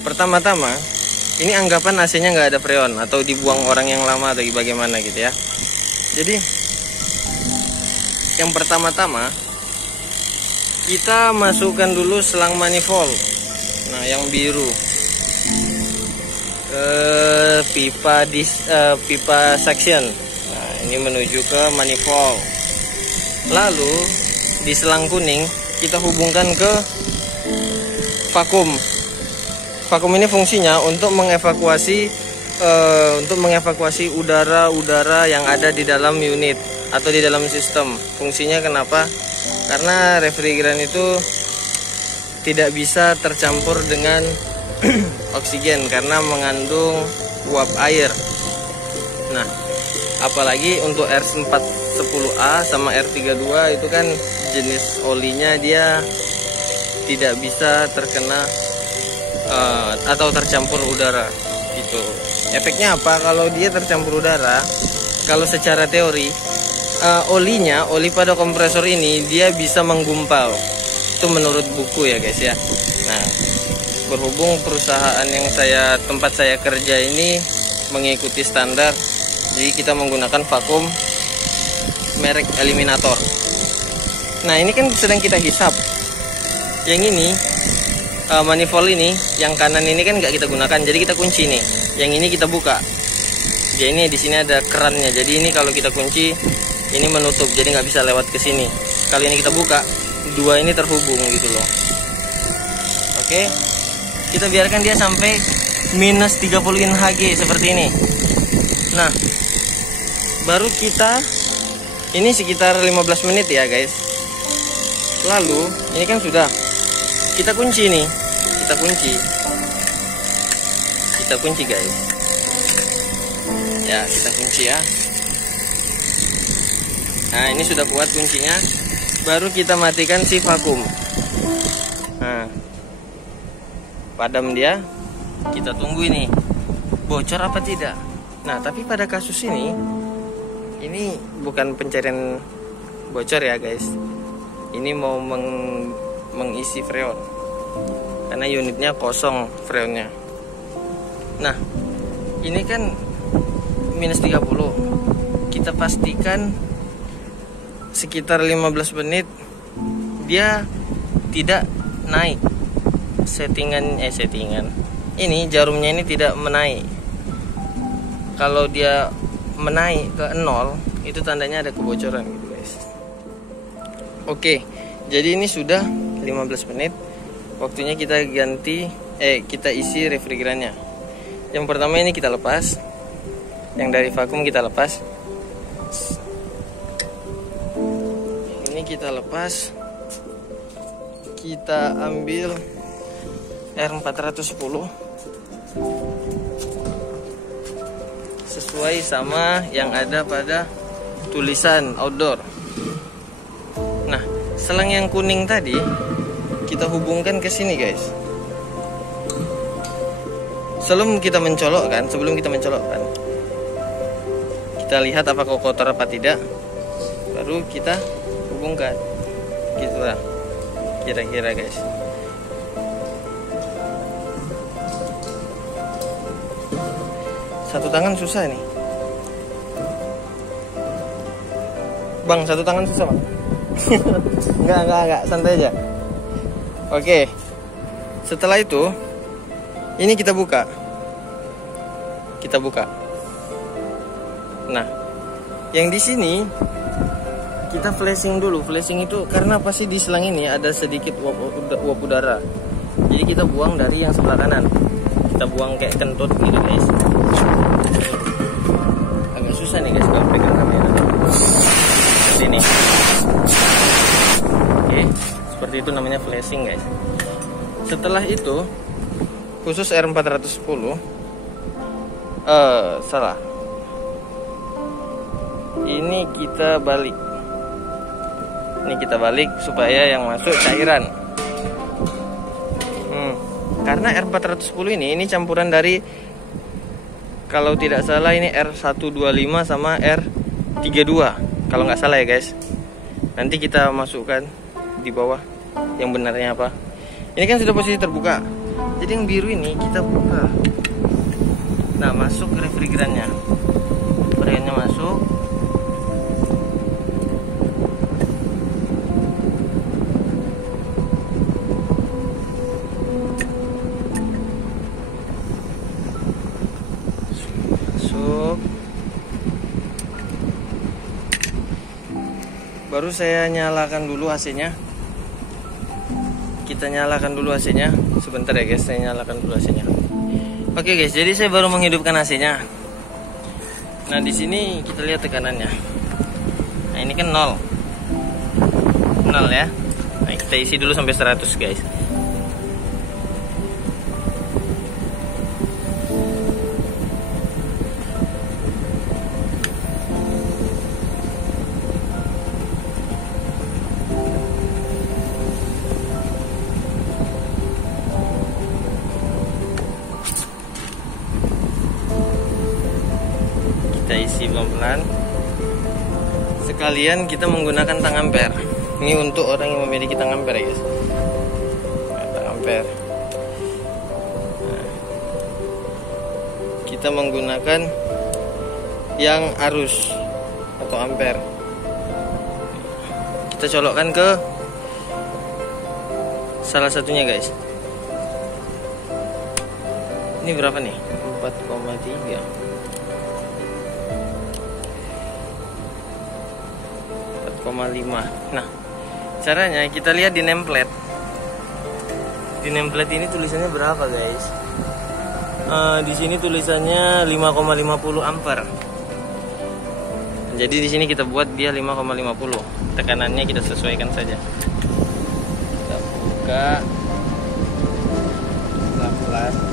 Pertama-tama, ini anggapan AC-nya nggak ada freon atau dibuang orang yang lama atau bagaimana gitu ya. Jadi, yang pertama-tama kita masukkan dulu selang manifold. Nah, yang biru ke pipa suction. Nah, ini menuju ke manifold. Lalu di selang kuning kita hubungkan ke vakum. Vakum ini fungsinya untuk mengevakuasi udara-udara yang ada di dalam unit atau di dalam sistem. Fungsinya kenapa? Karena refrigeran itu tidak bisa tercampur dengan oksigen karena mengandung uap air. Nah, apalagi untuk R410A sama R32 itu kan jenis olinya dia tidak bisa terkena atau tercampur udara gitu. Efeknya apa kalau dia tercampur udara? Kalau secara teori oli pada kompresor ini dia bisa menggumpal. Itu menurut buku ya guys ya. Nah, berhubung perusahaan yang tempat saya kerja ini mengikuti standar, jadi kita menggunakan vakum merek Eliminator. Nah, ini kan sedang kita hisap. Yang ini manifold ini, yang kanan ini kan nggak kita gunakan, jadi kita kunci nih. Yang ini kita buka. Jadi ini di sini ada kerannya. Jadi ini kalau kita kunci, ini menutup, jadi nggak bisa lewat ke sini. Kali ini kita buka, dua ini terhubung gitu loh. Oke, kita biarkan dia sampai minus 30 InHG seperti ini. Nah, baru kita, ini sekitar 15 menit ya guys. Lalu ini kan sudah kita kunci nih, kita kunci guys ya, kita kunci ya. Nah, ini sudah kuat kuncinya. Baru kita matikan si vakum. Nah, padam dia, kita tunggu ini bocor apa tidak. Nah, tapi pada kasus ini bukan pencarian bocor ya guys, ini mau mengisi freon karena unitnya kosong freonnya. Nah, ini kan minus 30, kita pastikan sekitar 15 menit dia tidak naik settingan ini jarumnya ini tidak menaik. Kalau dia menaik ke 0 itu tandanya ada kebocoran gitu guys. Oke, jadi ini sudah 15 menit. Waktunya kita kita isi refrigerannya. Yang pertama ini kita lepas. Yang dari vakum kita lepas. Ini kita lepas. Kita ambil R410 sesuai sama yang ada pada tulisan outdoor. Nah, selang yang kuning tadi kita hubungkan ke sini guys. Sebelum kita mencolokkan, kita lihat apakah kotor apa tidak, baru kita hubungkan. Gitulah kira-kira guys. Satu tangan susah nih bang, satu tangan susah bang. Enggak, santai aja. Oke, setelah itu ini kita buka. Nah, yang di sini kita flashing dulu. Flashing itu karena pasti di selang ini ada sedikit uap udara. Jadi kita buang dari yang sebelah kanan. Kita buang kayak kentut gitu guys. Agak susah nih guys kalau pegang kamera. Sini. Oke, seperti itu namanya flashing guys. Setelah itu khusus R410 salah. Ini kita balik. Supaya yang masuk cairan. Karena R410 ini campuran dari, kalau tidak salah ini R125 sama R32 kalau nggak salah ya guys. Nanti kita masukkan di bawah yang benarnya apa. Ini kan sudah posisi terbuka, Jadi yang biru ini kita buka. Nah, masuk refrigerannya. Freonnya masuk. Masuk. Baru saya nyalakan dulu AC-nya. Kita nyalakan dulu AC-nya. Sebentar ya guys, saya nyalakan dulu AC-nya. Oke guys, jadi saya baru menghidupkan AC-nya. Nah, di sini kita lihat tekanannya. Nah, ini kan 0. 0 ya. Nah, kita isi dulu sampai 100 guys. Kita isi pelan-pelan. Sekalian kita menggunakan tang ampere. Ini untuk orang yang memiliki tang ampere guys. Nah, tang ampere. Nah, kita menggunakan yang arus atau ampere. Kita colokkan ke salah satunya guys. Ini berapa nih? 4,3. 4,5. Nah, caranya kita lihat di nameplate. Di nameplate ini tulisannya berapa, guys? Di sini tulisannya 5,50 ampere. Jadi di sini kita buat dia 5,50. Tekanannya kita sesuaikan saja. Kita buka pelan-pelan.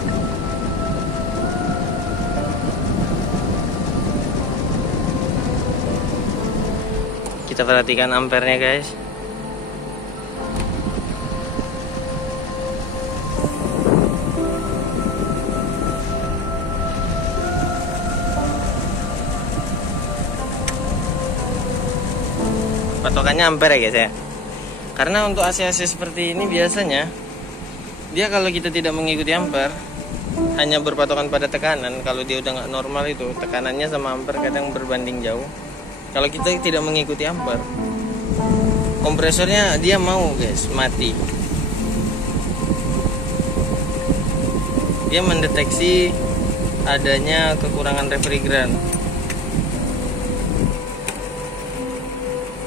Kita perhatikan ampernya guys. Patokannya ampere ya guys ya. Karena untuk AC-AC seperti ini biasanya dia kalau kita tidak mengikuti ampere, hanya berpatokan pada tekanan. Kalau dia udah nggak normal itu tekanannya sama ampere kadang berbanding jauh. Kalau kita tidak mengikuti ampere, kompresornya dia mau guys mati. Dia mendeteksi adanya kekurangan refrigeran.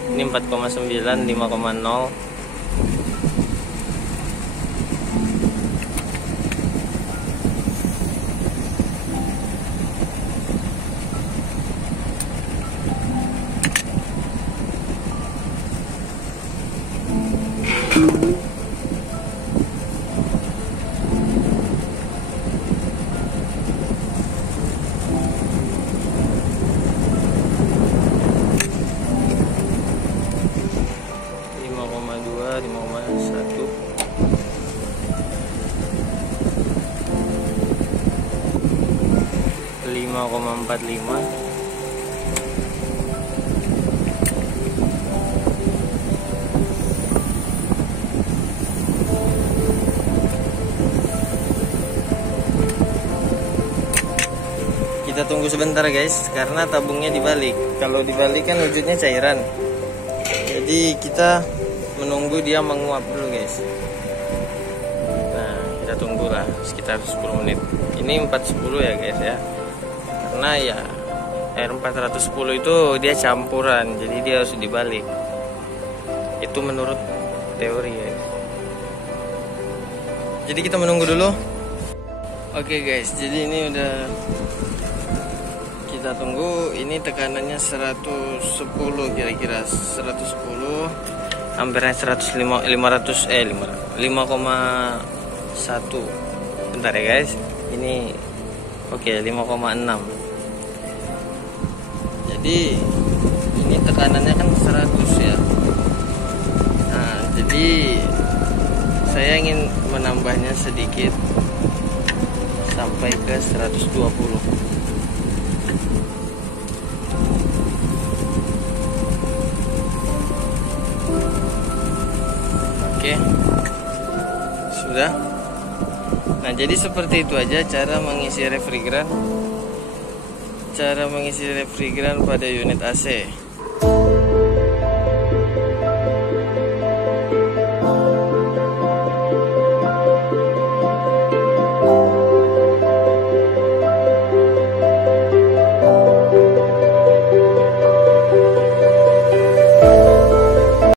Ini 4,9, 5,0. Lima. Kita tunggu sebentar guys, karena tabungnya dibalik. Kalau dibalik kan wujudnya cairan. Jadi kita menunggu dia menguap dulu guys. Nah, kita tunggulah sekitar 10 menit. Ini 410 ya guys ya. Karena ya air 410 itu dia campuran, jadi dia harus dibalik. Itu menurut teori ya. Jadi kita menunggu dulu. Oke guys, jadi ini udah kita tunggu. Ini tekanannya 110 kira-kira 110. Ampernya 5,1. Bentar ya guys. Ini oke, 5,6. Jadi ini tekanannya kan 100 ya. Nah, jadi saya ingin menambahnya sedikit sampai ke 120. Oke. Sudah. Nah, jadi seperti itu aja cara mengisi refrigeran pada unit AC.